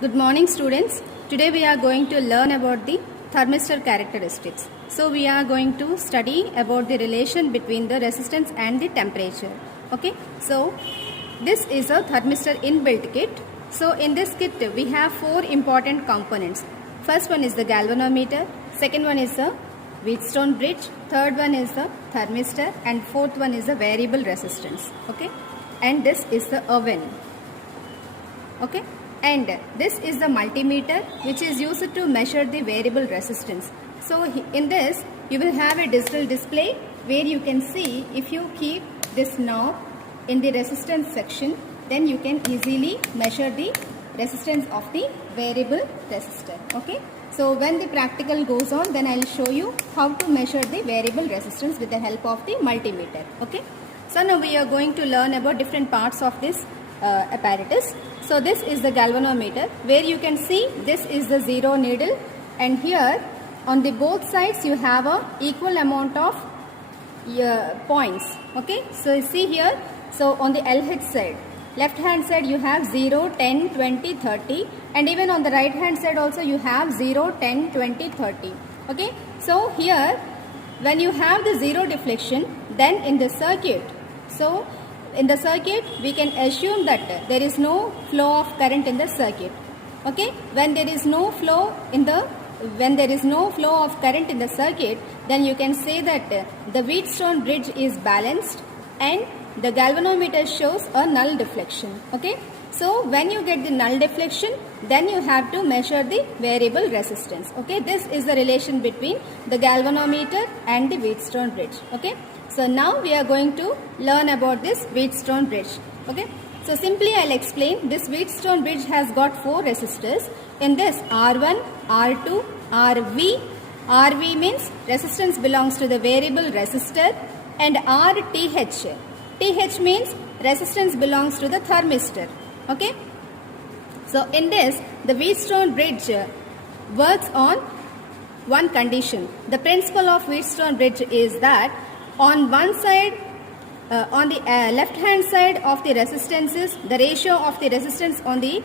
Good morning, students. Today we are going to learn about the thermistor characteristics. So we are going to study about the relation between the resistance and the temperature. Okay. So this is a thermistor inbuilt kit. So in this kit we have four important components. First one is the galvanometer. Second one is the Wheatstone bridge. Third one is the thermistor, and fourth one is the variable resistance. Okay. And this is the oven. Okay. And this is the multimeter, which is used to measure the variable resistance. So in this you will have a digital display where you can see, if you keep this knob in the resistance section, then you can easily measure the resistance of the variable resistor. Okay. So when the practical goes on, then I will show you how to measure the variable resistance with the help of the multimeter. Okay. So now we are going to learn about different parts of this apparatus. So this is the galvanometer, where you can see this is the zero needle, and here on the both sides you have a equal amount of points. Okay. So you see here, so on the LH side, left hand side you have 0, 10, 20, 30, and even on the right hand side also you have 0, 10, 20, 30. Okay. So here when you have the zero deflection, then in the circuit, so in the circuit we can assume that there is no flow of current in the circuit. Okay. When there is no flow of current in the circuit, then you can say that the Wheatstone bridge is balanced and the galvanometer shows a null deflection. Okay. So when you get the null deflection, then you have to measure the variable resistance. Okay. This is the relation between the galvanometer and the Wheatstone bridge. Okay. So now we are going to learn about this Wheatstone bridge. Okay. So simply I'll explain. This Wheatstone bridge has got four resistors. In this R1, R2, RV. RV means resistance belongs to the variable resistor, and RTH. TH means resistance belongs to the thermistor. Okay. So in this, the Wheatstone bridge works on one condition. The principle of Wheatstone bridge is that on one side, on the left hand side of the resistances, the ratio of the resistance on the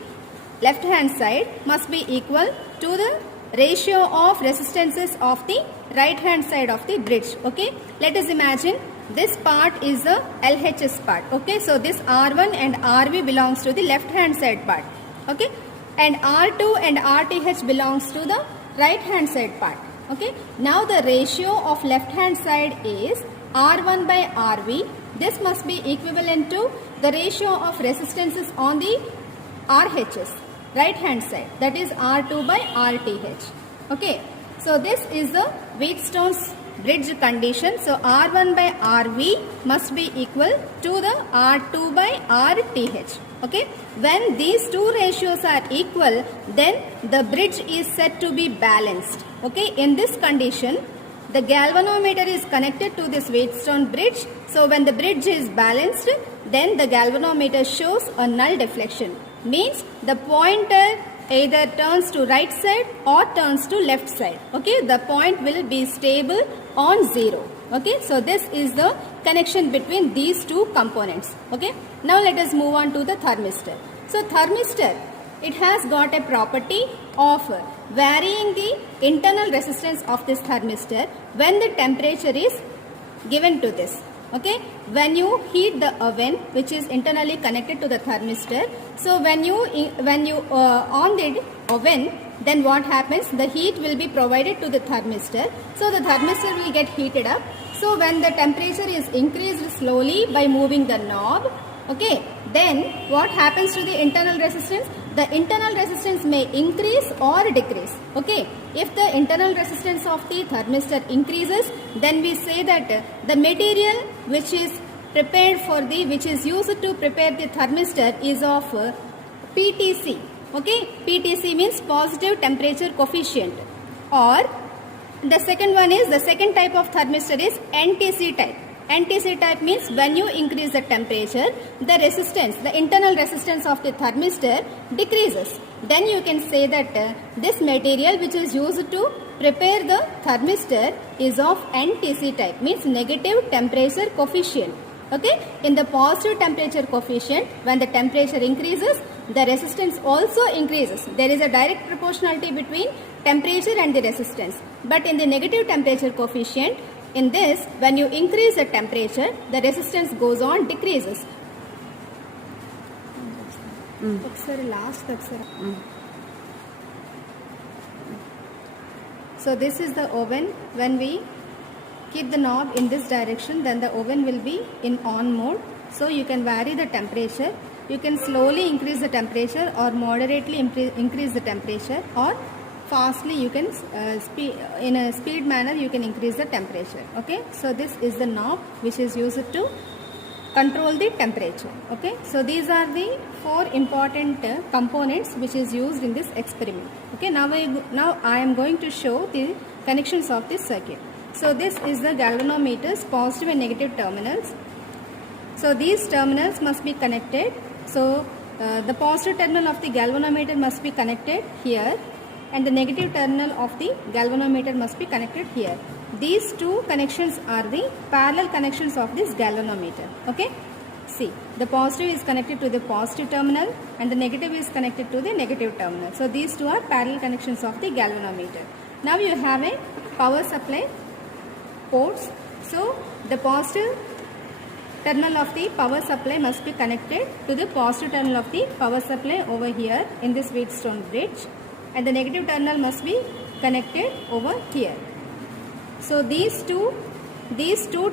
left hand side must be equal to the ratio of resistances of the right hand side of the bridge. Okay. Let us imagine this part is the LHS part. Okay. So this R1 and RV belongs to the left hand side part. Okay. And R2 and RTH belongs to the right hand side part. Okay. Now the ratio of left hand side is R1 by RV. This must be equivalent to the ratio of resistances on the RHS, right hand side, that is R2 by RTH. Okay. So this is the Wheatstone's bridge condition. So R1 by RV must be equal to the R2 by RTH. Okay. When these two ratios are equal, then the bridge is said to be balanced. Okay. In this condition, the galvanometer is connected to this Wheatstone bridge. So when the bridge is balanced, then the galvanometer shows a null deflection. Means the pointer either turns to right side or turns to left side. Okay. The point will be stable on 0. Okay. So this is the connection between these two components. Okay. Now let us move on to the thermistor. So thermistor, it has got a property of varying the internal resistance of this thermistor when the temperature is given to this. Okay. When you heat the oven, which is internally connected to the thermistor, so when you on the oven, then what happens? The heat will be provided to the thermistor. So the thermistor will get heated up. So when the temperature is increased slowly by moving the knob, okay, then what happens to the internal resistance? The internal resistance may increase or decrease. Okay. If the internal resistance of the thermistor increases, then we say that the material which is used to prepare the thermistor is of PTC. Okay. PTC means positive temperature coefficient. Or the second one is, the second type of thermistor is NTC type. NTC type means when you increase the temperature, the resistance, the internal resistance of the thermistor decreases. Then you can say that this material which is used to prepare the thermistor is of NTC type, means negative temperature coefficient. Okay, in the positive temperature coefficient, when the temperature increases, the resistance also increases. There is a direct proportionality between temperature and the resistance. But in the negative temperature coefficient, in this, when you increase the temperature, the resistance goes on decreases. So this is the oven. When we keep the knob in this direction, then the oven will be in on mode. So you can vary the temperature. You can slowly increase the temperature or moderately increase the temperature, or fastly you can in a speed manner you can increase the temperature. Okay, so this is the knob which is used to control the temperature. Okay, so these are the 4 important components which is used in this experiment. Okay, now I am going to show the connections of this circuit. So this is the galvanometer's positive and negative terminals. So these terminals must be connected. So the positive terminal of the galvanometer must be connected here, and the negative terminal of the galvanometer must be connected here. These 2 connections are the parallel connections of this galvanometer. Okay, see, the positive is connected to the positive terminal and the negative is connected to the negative terminal. So these 2 are parallel connections of the galvanometer. Now you have a power supply ports. So the positive terminal of the power supply must be connected to the positive terminal of the power supply over here in this Wheatstone bridge, and the negative terminal must be connected over here. So these two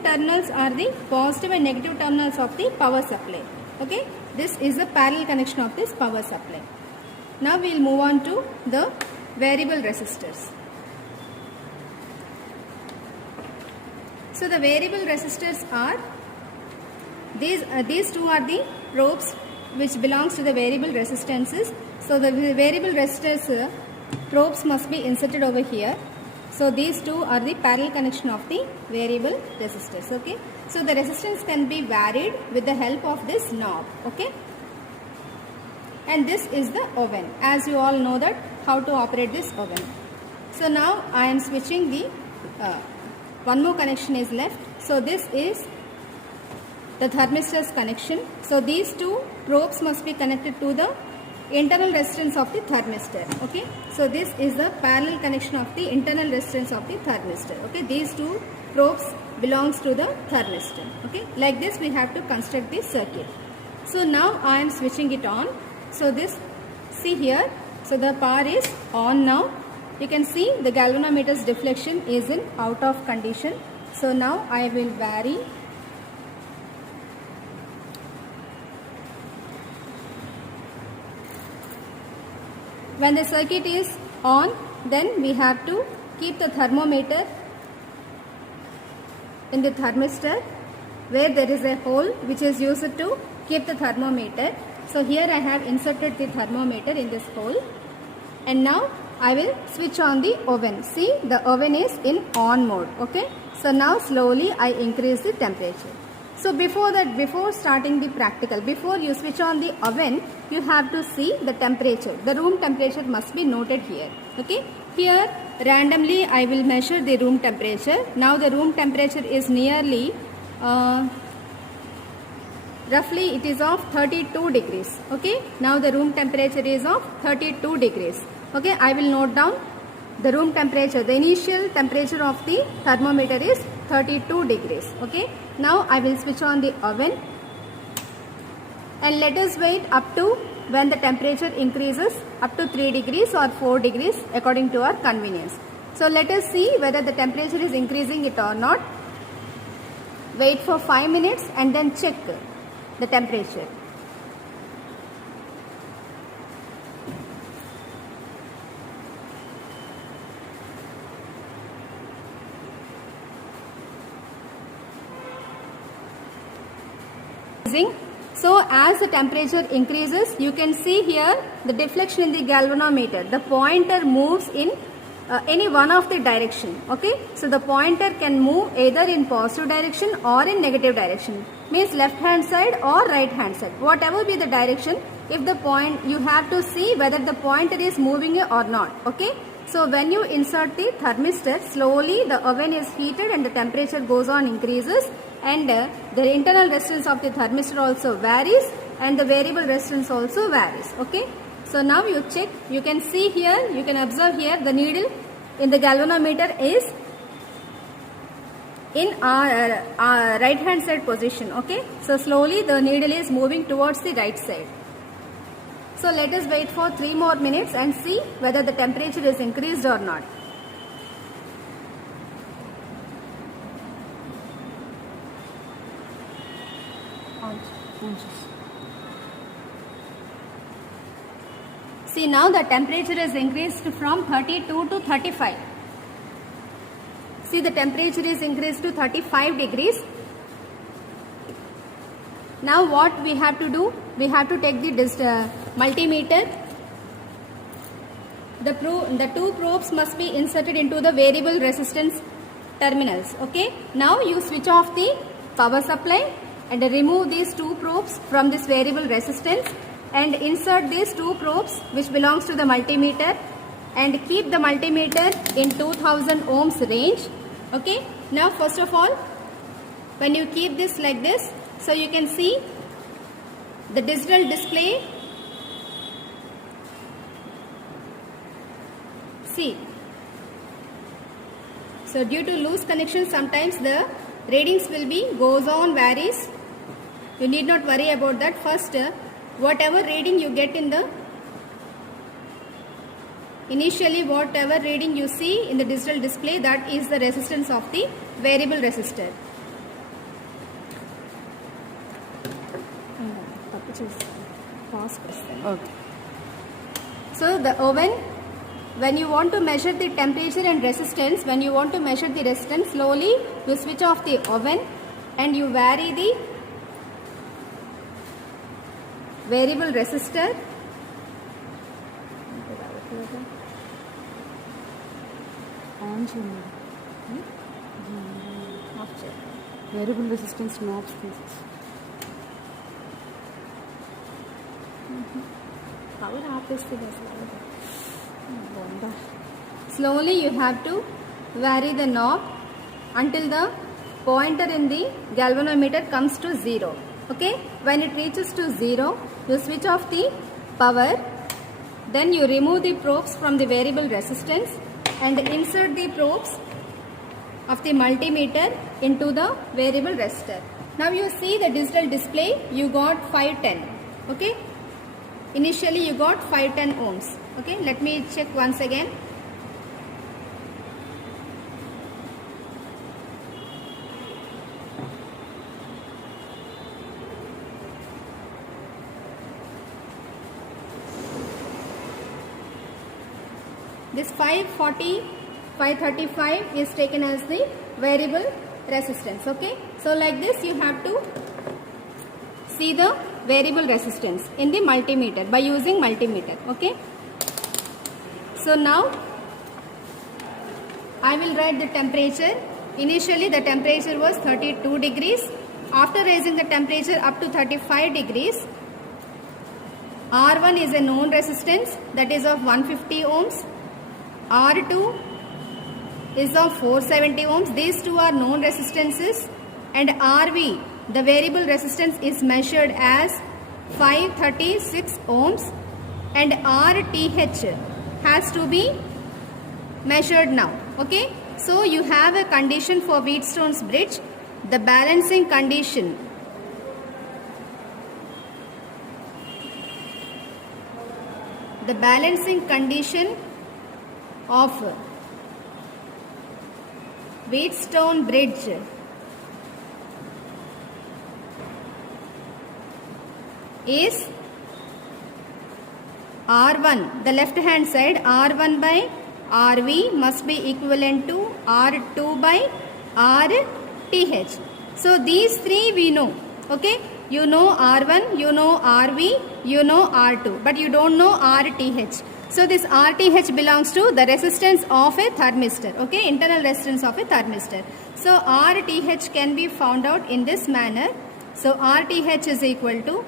terminals are the positive and negative terminals of the power supply. Okay, this is the parallel connection of this power supply. Now we will move on to the variable resistors. So the variable resistors are these 2 are the probes which belongs to the variable resistances. So the variable resistors probes must be inserted over here. So these 2 are the parallel connection of the variable resistors. Okay, so the resistance can be varied with the help of this knob. Okay, and this is the oven. As you all know that how to operate this oven. So now I am switching the one more connection is left. So this is the thermistor's connection. So these 2 probes must be connected to the internal resistance of the thermistor. Okay, so this is the parallel connection of the internal resistance of the thermistor. Okay, these 2 probes belongs to the thermistor. Okay, like this we have to construct this circuit. So now I am switching it on. So this, see here, so the power is on now. You can see the galvanometer's deflection is in out of condition. So now I will vary. When the circuit is on, then we have to keep the thermometer in the thermistor where there is a hole which is used to keep the thermometer. So here I have inserted the thermometer in this hole, and now I will switch on the oven. See, the oven is in on mode. Okay, so now slowly I increase the temperature. So before starting the practical, before you switch on the oven, you have to see the temperature. The room temperature must be noted here. Okay, here randomly I will measure the room temperature. Now the room temperature is nearly roughly it is of 32 degrees. Okay, now the room temperature is of 32 degrees. Okay, I will note down the room temperature. The initial temperature of the thermometer is 32 degrees. Okay, now I will switch on the oven, and let us wait up to when the temperature increases up to 3 degrees or 4 degrees according to our convenience. So let us see whether the temperature is increasing it or not. Wait for 5 minutes and then check the temperature. So as the temperature increases, you can see here the deflection in the galvanometer. The pointer moves in any one of the direction. Okay, so the pointer can move either in positive direction or in negative direction, means left hand side or right hand side, whatever be the direction. If the point, you have to see whether the pointer is moving or not. Okay, so when you insert the thermistor, slowly the oven is heated and the temperature goes on increases. and the internal resistance of the thermistor also varies and the variable resistance also varies. Okay. So now you check, you can see here, you can observe here the needle in the galvanometer is in our right hand side position. Okay. So slowly the needle is moving towards the right side. So let us wait for 3 more minutes and see whether the temperature is increased or not. See, now the temperature is increased from 32 to 35. See, the temperature is increased to 35 degrees. Now what we have to do? We have to take the multimeter. The two probes must be inserted into the variable resistance terminals. Okay. Now you switch off the power supply and remove these two probes from this variable resistance and insert these two probes which belongs to the multimeter and keep the multimeter in 2000 ohms range. Okay. Now first of all, when you keep this like this, so you can see the digital display. See. So due to loose connection, sometimes the readings will be goes on varies. You need not worry about that. First, whatever reading you get in the initially whatever reading you see in the digital display, that is the resistance of the variable resistor. Okay. So the oven, when you want to measure the temperature and resistance, when you want to measure the resistance, slowly you switch off the oven and you vary the variable resistor. Variable resistance knobs. Slowly you have to vary the knob until the pointer in the galvanometer comes to 0. Okay. When it reaches to 0, you switch off the power. Then you remove the probes from the variable resistance and insert the probes of the multimeter into the variable resistor. Now you see the digital display, you got 510. Okay. Initially you got 510 ohms. Okay. Let me check once again. This 540, 535 is taken as the variable resistance. Okay. So like this you have to see the variable resistance in the multimeter by using multimeter. Okay. So now I will write the temperature. Initially the temperature was 32 degrees. After raising the temperature up to 35 degrees, R1 is a known resistance, that is of 150 ohms. R2 is of 470 ohms. These two are known resistances, and RV, the variable resistance, is measured as 536 ohms, and RTH has to be measured now. Okay. So you have a condition for Wheatstone's bridge. The balancing condition of Wheatstone bridge is R1, the left hand side, R1 by RV must be equivalent to R2 by RTH. So these three we know. Okay. You know R1, you know RV, you know R2, but you don't know RTH. So this RTH belongs to the resistance of a thermistor. Okay. Internal resistance of a thermistor. So RTH can be found out in this manner. So RTH is equal to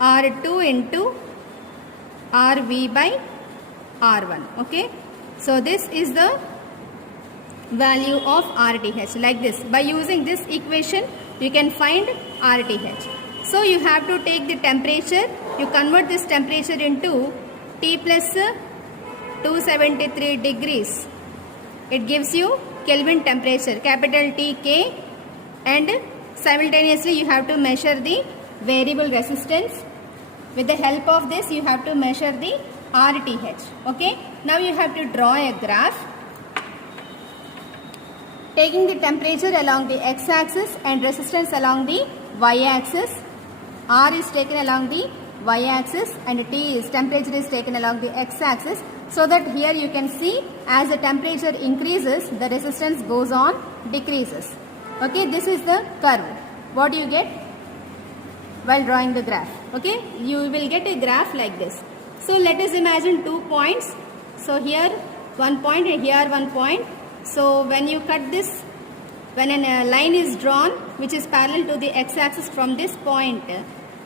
R2 into RV by R1. Okay. So this is the value of RTH like this. By using this equation, you can find RTH. So you have to take the temperature, you convert this temperature into T plus 273 degrees. It gives you Kelvin temperature, capital TK, and simultaneously you have to measure the variable resistance. With the help of this, you have to measure the RTH. Okay. Now you have to draw a graph. Taking the temperature along the x-axis and resistance along the y-axis. R is taken along the y-axis and temperature is taken along the x-axis. So that here you can see as the temperature increases, the resistance goes on decreases. Okay, this is the curve. What do you get while drawing the graph? Okay, you will get a graph like this. So let us imagine 2 points. So here 1 point and here 1 point. So when you cut this, when a line is drawn which is parallel to the x-axis from this point,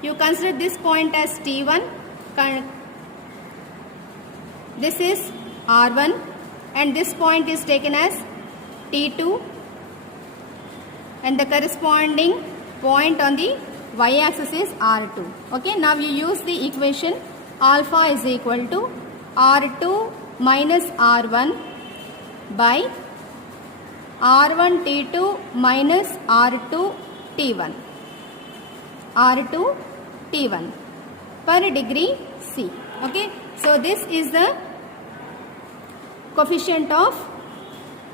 you consider this point as T1. This is R1 and this point is taken as T2 and the corresponding point on the y-axis is R2. Okay, now you use the equation alpha is equal to R2 minus R1 by R1 T2 minus R2 T1. R2 T1 per degree C. Okay, so this is the coefficient of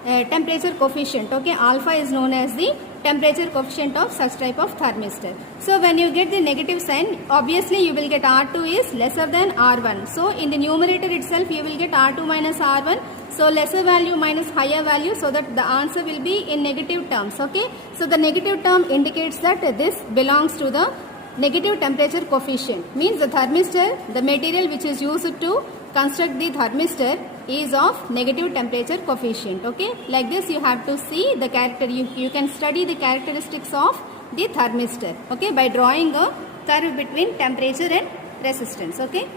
temperature coefficient. Okay, alpha is known as the temperature coefficient of such type of thermistor. So when you get the negative sign, obviously you will get R2 is lesser than R1. So in the numerator itself you will get R2 minus R1. So lesser value minus higher value, so that the answer will be in negative terms. Okay, so the negative term indicates that this belongs to the negative temperature coefficient. Means the thermistor, the material which is used to construct the thermistor is of negative temperature coefficient. Okay, like this you have to see the character, you can study the characteristics of the thermistor. Okay, by drawing a curve between temperature and resistance. Okay.